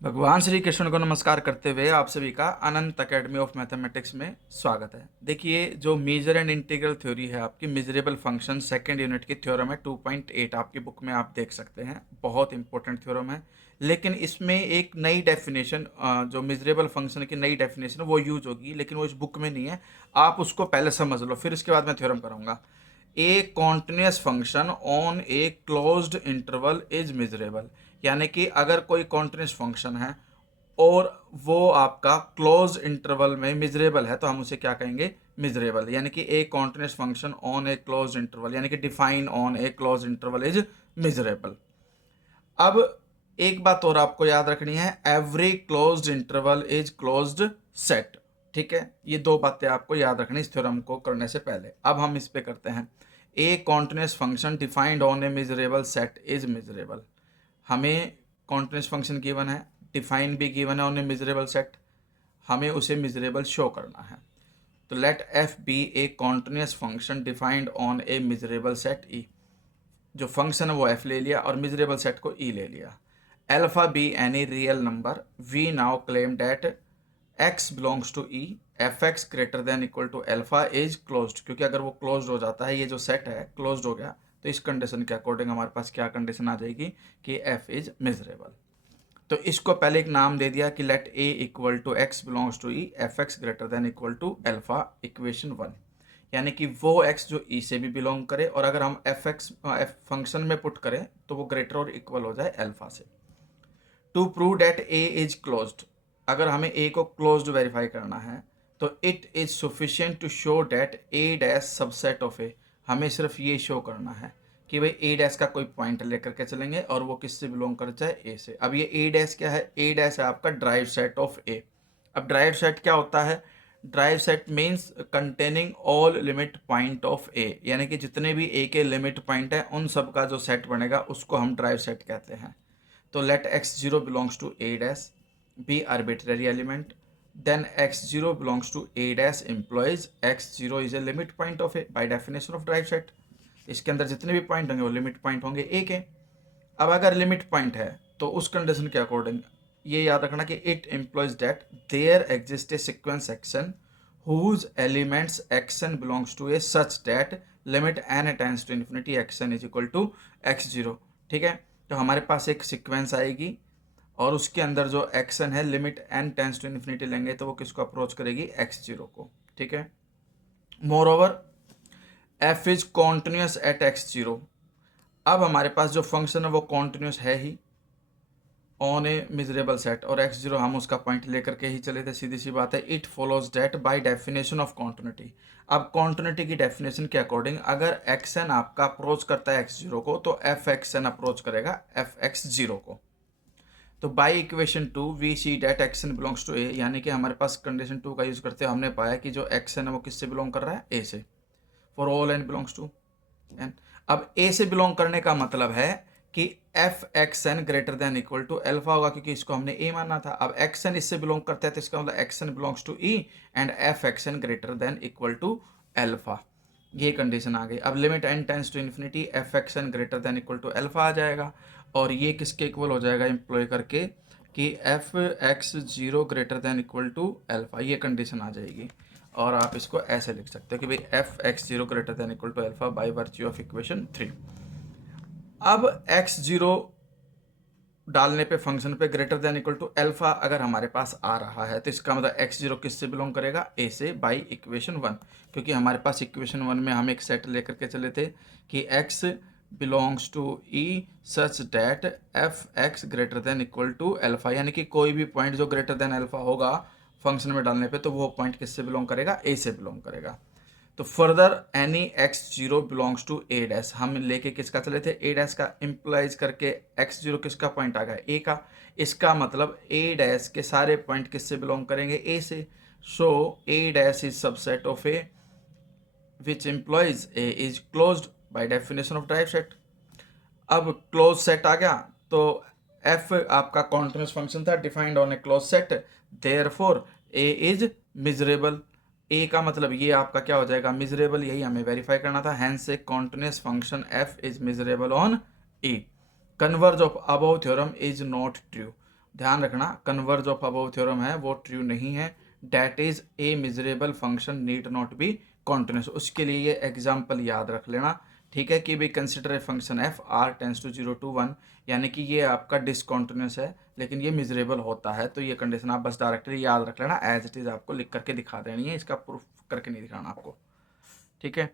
भगवान श्री कृष्ण को नमस्कार करते हुए आप सभी का अनंत अकेडमी ऑफ मैथमेटिक्स में स्वागत है। देखिए, जो मेजर एंड इंटीग्रल थ्योरी है आपकी मिजरेबल फंक्शन सेकंड यूनिट की थ्योरम है 2.8 आपकी बुक में आप देख सकते हैं। बहुत इंपॉर्टेंट थ्योरम है, लेकिन इसमें एक नई डेफिनेशन जो मिजरेबल फंक्शन की नई डेफिनेशन वो यूज होगी, लेकिन वो इस बुक में नहीं है। आप उसको पहले समझ लो, फिर इसके बाद मैं थ्योरम कराऊंगा। ए continuous function on a closed interval is miserable, यानी कि अगर कोई कॉन्टिन्यूस फंक्शन है और वो आपका क्लोज इंटरवल में मिजरेबल है तो हम उसे क्या कहेंगे? मिजरेबल। यानी कि ए continuous function on A close interval, यानी कि define on A close interval is miserable. अब एक बात और आपको याद रखनी है, every closed interval is closed set. ठीक है, ये दो बातें आपको याद रखनी इस थ्योरम को करने से पहले। अब हम इस पे करते हैं। A continuous function defined on a measurable set is measurable. हमें कॉन्टिन्यूस फंक्शन गिवन है, डिफाइन भी गिवन है ऑन ए मिजरेबल सेट, हमें उसे मिजरेबल शो करना है। तो let f be a continuous function defined on a measurable set E. जो फंक्शन है वो एफ ले लिया और मिजरेबल सेट को ई ले लिया। Alpha be any real number, we now claim that x belongs to E, f x greater than equal to alpha is closed. क्योंकि अगर वो क्लोज्ड हो जाता है, ये जो सेट है क्लोज्ड हो गया, तो इस कंडीशन के अकॉर्डिंग हमारे पास क्या कंडीशन आ जाएगी कि एफ इज मिजरेबल। तो इसको पहले एक नाम दे दिया कि let A equal to x belongs to E, f x greater than equal to alpha, equation 1। यानी कि वो x जो e से भी बिलोंग करे और अगर हम एफ फंक्शन में पुट करें तो वो ग्रेटर और इक्वल हो जाए अल्फा से। To prove that A is closed, अगर हमें a को क्लोज्ड वेरीफाई करना है तो it is sufficient to show that A dash subset of A. हमें सिर्फ ये शो करना है कि भाई ए डैश का कोई पॉइंट लेकर के चलेंगे और वो किससे बिलोंग करता है? ए से। अब ये ए डैश क्या है? ए डैश है आपका ड्राइव सेट ऑफ ए। अब ड्राइव सेट क्या होता है? Derived set means containing all limit point of A, यानी कि जितने भी ए के लिमिट पॉइंट है उन सब का जो सेट बनेगा उसको हम ड्राइव सेट कहते हैं। तो let x zero belongs to A dash be arbitrary element, then x zero belongs to A dash implies x zero is a limit point of A by definition of derived set. इसके अंदर जितने भी point होंगे वो limit point होंगे ए के। अब अगर लिमिट पॉइंट है तो उस कंडीशन के अकॉर्डिंग ये याद रखना कि it implies that there exist a sequence x n whose elements xn belongs to a such that limit n tends to infinity xn is equal to x0। ठीक है, तो हमारे पास एक सीक्वेंस आएगी और उसके अंदर जो xn है limit n tends to infinity लेंगे तो वो किसको अप्रोच करेगी? x0 को। ठीक है, more over f is continuous at x0। अब हमारे पास जो फंक्शन है वो कॉन्टिन्यूस है ही ऑन ए मिजरेबल सेट और x0 हम उसका पॉइंट लेकर के ही चले थे, सीधी सी बात है। It follows that by definition of continuity. अब कॉन्टिन्यूटी की डेफिनेशन के अकॉर्डिंग अगर xn आपका अप्रोच करता है x0 को तो एफ एक्स एन अप्रोच करेगा एफ एक्स जीरो को। तो by equation 2 we see that xn belongs to A, यानी कि हमारे पास कंडीशन 2 का यूज करते हुए हमने पाया कि जो xn है वो किससे बिलोंग कर रहा है? ए से। For all n belongs to N. अब ए से बिलोंग करने का मतलब है कि f x n greater than equal to alpha होगा, क्योंकि इसको हमने ए माना था। अब एक्स एन इससे बिलोंग करता है तो इसका मतलब x n belongs to E and f x n greater than equal to alpha. ये कंडीशन आ गई। अब limit n tends to infinity f x n greater than equal to alpha आ जाएगा और ये किसके इक्वल हो जाएगा एम्प्लॉय करके कि f x zero greater than equal to alpha. ये कंडीशन आ जाएगी और आप इसको ऐसे लिख सकते हो कि भाई f x zero greater than equal to alpha by virtue of equation 3। अब x0 डालने पे फंक्शन पे greater than equal to alpha अगर हमारे पास आ रहा है तो इसका मतलब x0 किससे बिलोंग करेगा? a से बाई इक्वेशन 1। क्योंकि हमारे पास इक्वेशन 1 में हम एक सेट लेकर के चले थे कि x belongs to e such that f x greater than equal to alpha, यानी कि कोई भी पॉइंट जो ग्रेटर देन अल्फा होगा फंक्शन में डालने पे तो वो पॉइंट किससे बिलोंग करेगा? a से बिलोंग करेगा। तो further any x0 belongs to A dash, हम लेके किसका चले थे? ए डैश का। इम्प्लाइज करके x0 किसका पॉइंट आ गया? ए का। इसका मतलब ए डैश के सारे पॉइंट किससे बिलोंग करेंगे? ए से। So A dash is subset of A which implies A is closed by definition of derived set. अब क्लोज सेट आ गया तो एफ आपका कॉन्टिन्यूस फंक्शन था defined on A close set, therefore A is measurable. A का मतलब ये आपका क्या हो जाएगा? मिजरेबल। यही हमें वेरीफाई करना था। Hence a continuous function f is measurable on A. Converse of above theorem is not true. ध्यान रखना कन्वर्ज ऑफ अबव थ्योरम है वो ट्रू नहीं है। That is a miserable function need not be continuous, उसके लिए ये एग्जाम्पल याद रख लेना, ठीक है। कि भाई consider a function f R tends to 0 to 1, यानी कि ये आपका डिसकॉन्टिन्यूस है लेकिन ये मिजरेबल होता है, तो ये कंडीशन आप बस डायरेक्टली याद रख लेना, एज इट इज आपको लिख करके दिखा देनी है, इसका प्रूफ करके नहीं दिखाना आपको, ठीक है।